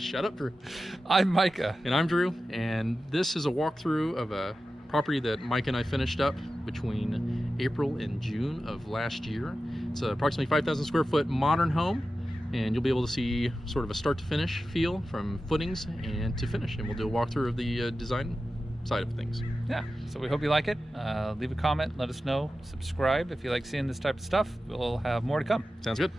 Shut up, Drew. I'm Micah. And I'm Drew, and this is a walkthrough of a property that Mike and I finished up between April and June of last year. It's approximately 5,000 square foot modern home, and you'll be able to see sort of a start to finish feel from footings and to finish, and we'll do a walkthrough of the design side of things. Yeah, so we hope you like it. Leave a comment, let us know, subscribe if you like seeing this type of stuff. We'll have more to come. Sounds good.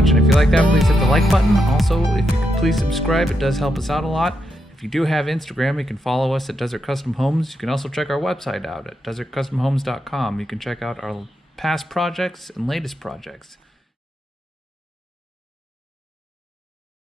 watching. If you like that, please hit the like button. Also, if you could please subscribe, it does help us out a lot. If you do have Instagram, you can follow us at Desert Custom Homes. You can also check our website out at desertcustomhomes.com. You can check out our past projects and latest projects.